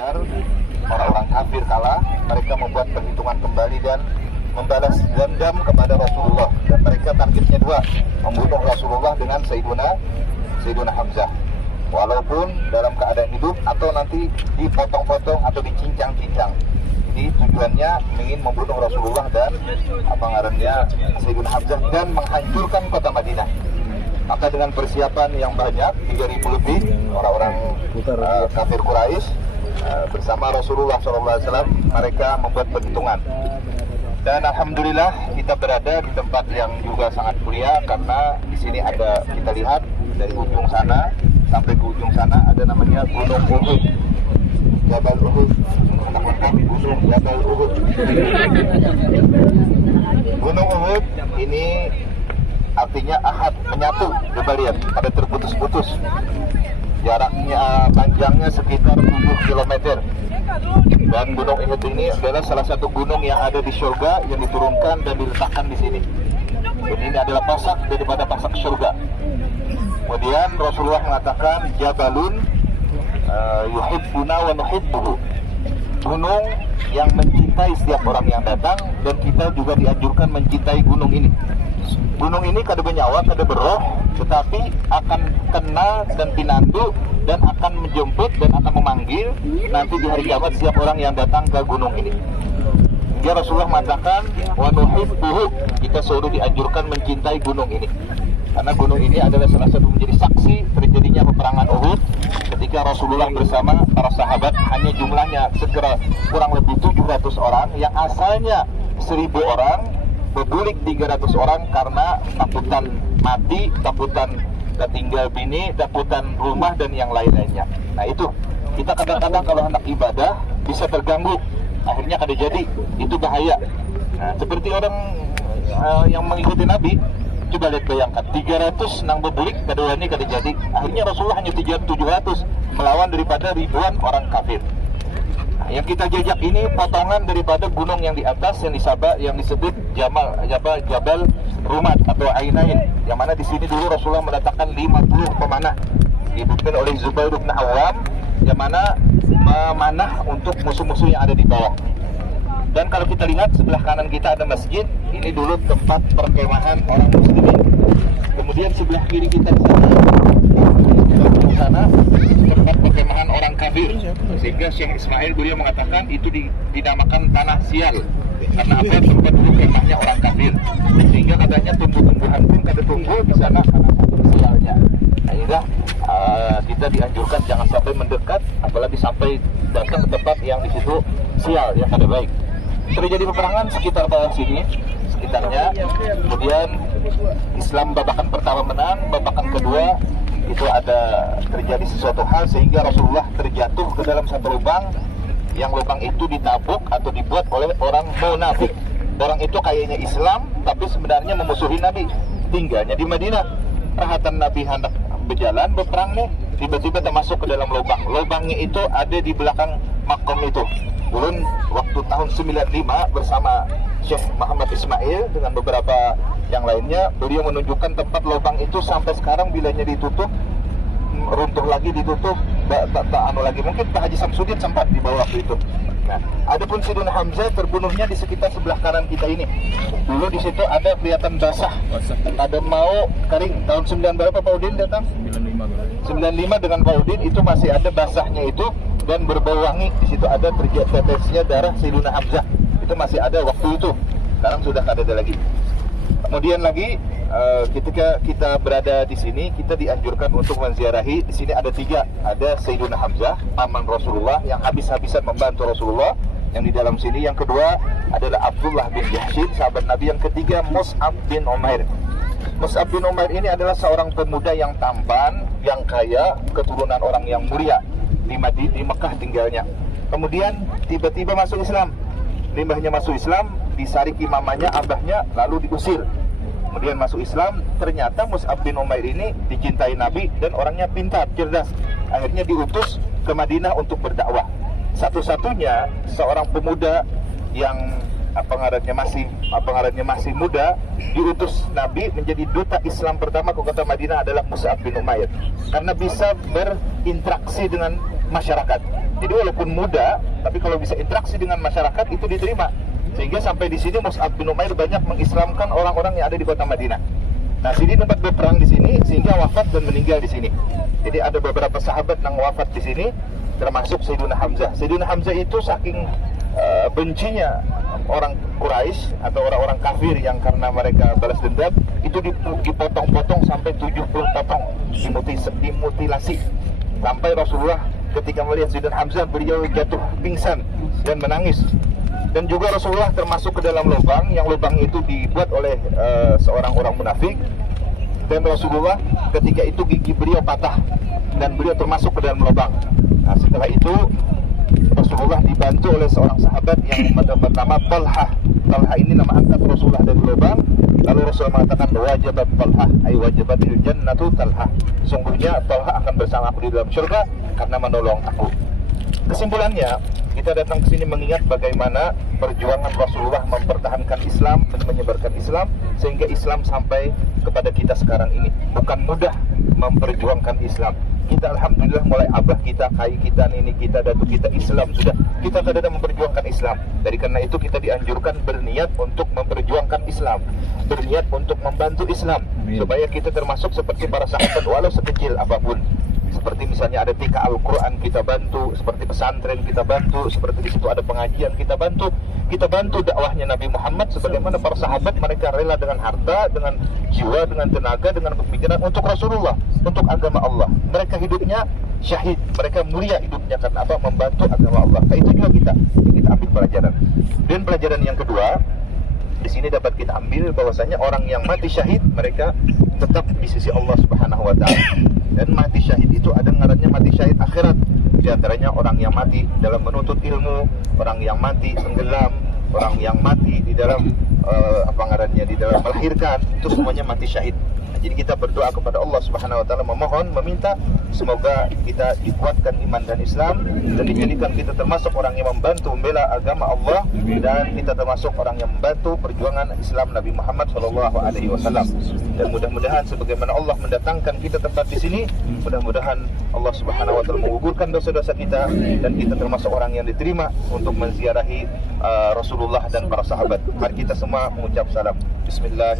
Orang-orang kafir kalah, mereka membuat perhitungan kembali dan membalas dendam kepada Rasulullah. Dan mereka targetnya dua, membunuh Rasulullah dengan Sayyiduna Hamzah. Walaupun dalam keadaan hidup atau nanti dipotong-potong atau dicincang-cincang. Jadi tujuannya ingin membunuh Rasulullah dan Sayyiduna Hamzah dan menghancurkan kota Madinah. Maka dengan persiapan yang banyak, 3.000 lebih orang-orang kafir Quraisy bersama Rasulullah SAW, mereka membuat perhitungan. Dan alhamdulillah kita berada di tempat yang juga sangat mulia, karena di sini ada, kita lihat dari ujung sana sampai ke ujung sana ada namanya Gunung Uhud, Jabal Uhud, Gunung Jabal Uhud. Gunung Uhud ini artinya ahad, menyatu. Coba lihat, ada terputus-putus. Jaraknya, panjangnya sekitar 7 km. Dan Gunung Uhud ini adalah salah satu gunung yang ada di surga, yang diturunkan dan diletakkan di sini. Dan ini adalah pasak daripada pasak surga. Kemudian Rasulullah mengatakan, Jabalun yuhibbuna wa nuhibbuhu. Gunung yang mencintai setiap orang yang datang, dan kita juga dianjurkan mencintai gunung ini. Gunung ini kada bernyawa, kada beroh, tetapi akan kena dan pinandu dan akan menjemput dan akan memanggil nanti di hari kiamat setiap orang yang datang ke gunung ini. Dia Rasulullah mengatakan, wa nuhibbuhu, kita suruh dianjurkan mencintai gunung ini. Karena gunung ini adalah salah satu menjadi saksi terjadinya peperangan Uhud, ketika Rasulullah bersama para sahabat, hanya jumlahnya segera kurang lebih 700 orang, yang asalnya 1.000 orang, berbulik 300 orang karena takutan mati, takutan tinggal bini, takutan rumah, dan yang lain-lainnya. Nah itu, kita kadang-kadang kalau hendak ibadah bisa terganggu, akhirnya kada jadi, itu bahaya. Nah, seperti orang yang mengikuti Nabi, coba lihat, bayangkan 300 nang berbulik, kada wani, kada jadi. Akhirnya Rasulullah hanya 700 melawan daripada ribuan orang kafir. Yang kita jejak ini potongan daripada gunung yang di atas, yang disebut Jabal Rumat atau Ainain, yang mana di sini dulu Rasulullah mendatangkan 50 pemanah dipimpin oleh Zubair bin Awam, yang mana memanah untuk musuh-musuh yang ada di bawah. Dan kalau kita lihat sebelah kanan kita ada masjid, ini dulu tempat perkemahan orang muslimin. Kemudian sebelah kiri kita di sana tempat perkemahan orang kafir, sehingga Syekh Ismail beliau mengatakan itu dinamakan tanah sial, karena apa? Tempat dulu kemahnya orang kafir, sehingga katanya tumbuh-tumbuhan pun kada tumbuh di sana karena sialnya. Sehingga kita dianjurkan jangan sampai mendekat, apalagi sampai datang ke tempat yang di situ sial, yang kada baik. Terjadi peperangan sekitar bawah sini, sekitarnya. Kemudian Islam babakan pertama menang, babakan kedua itu ada terjadi sesuatu hal sehingga Rasulullah terjatuh ke dalam satu lubang, yang lubang itu ditabuk atau dibuat oleh orang munafik. Orang itu kayaknya Islam tapi sebenarnya memusuhi Nabi, tinggalnya di Madinah. Perhatian Nabi hendak berjalan berperang nih, tiba-tiba termasuk ke dalam lubang. Lubangnya itu ada di belakang makom itu. Ulun waktu tahun 95 bersama Syekh Muhammad Ismail dengan beberapa yang lainnya, beliau menunjukkan tempat lubang itu sampai sekarang bilanya ditutup, runtuh lagi, ditutup, lagi. Mungkin Pak Haji Samsudin sempat di bawah waktu itu. Nah, adapun Sayyidina Hamzah terbunuhnya di sekitar sebelah kanan kita ini. Dulu di situ ada kelihatan basah. Ada mau kering. Tahun 9 berapa Pak Udin datang? 95 dengan Pak Udin itu masih ada basahnya itu dan berbau wangi. Di situ ada tetesnya darah Sayyidina Hamzah. Itu masih ada waktu itu. Sekarang sudah tidak ada lagi. Kemudian lagi ketika kita berada di sini, kita dianjurkan untuk menziarahi. Di sini ada 3, ada Sayyidina Hamzah, paman Rasulullah yang habis-habisan membantu Rasulullah, yang di dalam sini. Yang kedua adalah Abdullah bin Jahshin, sahabat Nabi. Yang ketiga Mus'ab bin Umair. Mus'ab bin Umair ini adalah seorang pemuda yang tampan, yang kaya, keturunan orang yang mulia di Mekah tinggalnya. Kemudian tiba-tiba masuk Islam. Limbahnya masuk Islam, disariki mamanya, abahnya, lalu diusir. Kemudian masuk Islam, ternyata Mus'ab bin Umair ini dicintai Nabi dan orangnya pintar, cerdas. Akhirnya diutus ke Madinah untuk berdakwah. Satu-satunya seorang pemuda yang masih muda diutus Nabi menjadi duta Islam pertama ke kota Madinah adalah Mus'ab bin Umair, karena bisa berinteraksi dengan masyarakat. Jadi walaupun muda, tapi kalau bisa interaksi dengan masyarakat itu diterima. Sehingga sampai di sini Mus'ab bin Umair banyak mengislamkan orang-orang yang ada di kota Madinah. Nah, sini tempat berperang di sini sehingga wafat dan meninggal di sini. Jadi ada beberapa sahabat yang wafat di sini, termasuk Sayyidina Hamzah. Sayyidina Hamzah itu saking bencinya orang Quraisy atau orang-orang kafir yang karena mereka balas dendam, itu dipotong-potong sampai 70 potong, dimutilasi. Sampai Rasulullah ketika melihat Sayyidina Hamzah, beliau jatuh pingsan dan menangis. Dan juga Rasulullah termasuk ke dalam lubang, yang lubang itu dibuat oleh seorang orang munafik. Dan Rasulullah ketika itu gigi beliau patah dan beliau termasuk ke dalam lubang. Nah, setelah itu Rasulullah dibantu oleh seorang sahabat yang bernama Talha. Talha ini nama angkat Rasulullah dari lubang. Lalu Rasulullah mengatakan wajabat Talha, ay wajabatil jannatu Talha. Sungguhnya Talha akan bersama aku di dalam surga karena menolong aku. Kesimpulannya, kita datang ke sini mengingat bagaimana perjuangan Rasulullah mempertahankan Islam dan menyebarkan Islam sehingga Islam sampai kepada kita sekarang ini. Bukan mudah memperjuangkan Islam. Kita alhamdulillah mulai abah kita, kai kita, nenek kita, datuk kita Islam sudah. Kita kadang memperjuangkan Islam. Dari karena itu kita dianjurkan berniat untuk memperjuangkan Islam, berniat untuk membantu Islam. Amin. Supaya kita termasuk seperti para sahabat walau sekecil apapun. Seperti misalnya ada TK Al-Quran kita bantu, seperti pesantren kita bantu, seperti di situ ada pengajian kita bantu dakwahnya Nabi Muhammad sebagaimana para sahabat mereka rela dengan harta, dengan jiwa, dengan tenaga, dengan pemikiran untuk Rasulullah, untuk agama Allah. Mereka hidupnya syahid, mereka mulia hidupnya karena apa? Membantu agama Allah. Nah, itu juga kita ambil pelajaran. Dan pelajaran yang kedua, di sini dapat kita ambil bahwasanya orang yang mati syahid mereka tetap di sisi Allah Subhanahu wa taala. Dan mati syahid itu ada ngarannya mati syahid akhirat. Di antaranya orang yang mati dalam menuntut ilmu, orang yang mati tenggelam, orang yang mati di dalam di dalam melahirkan, itu semuanya mati syahid. Jadi kita berdoa kepada Allah Subhanahu wa taala, memohon, meminta semoga kita dikuatkan iman dan Islam dan dijadikan kita termasuk orang yang membantu membela agama Allah dan kita termasuk orang yang membantu perjuangan Islam Nabi Muhammad SAW. Dan mudah-mudahan sebagaimana Allah mendatangkan kita tempat di sini, mudah-mudahan Allah Subhanahu wa taala menggugurkan dosa-dosa kita dan kita termasuk orang yang diterima untuk menziarahi Rasulullah dan para sahabat. Mari kita semua mengucap salam. Bismillahirrahmanirrahim.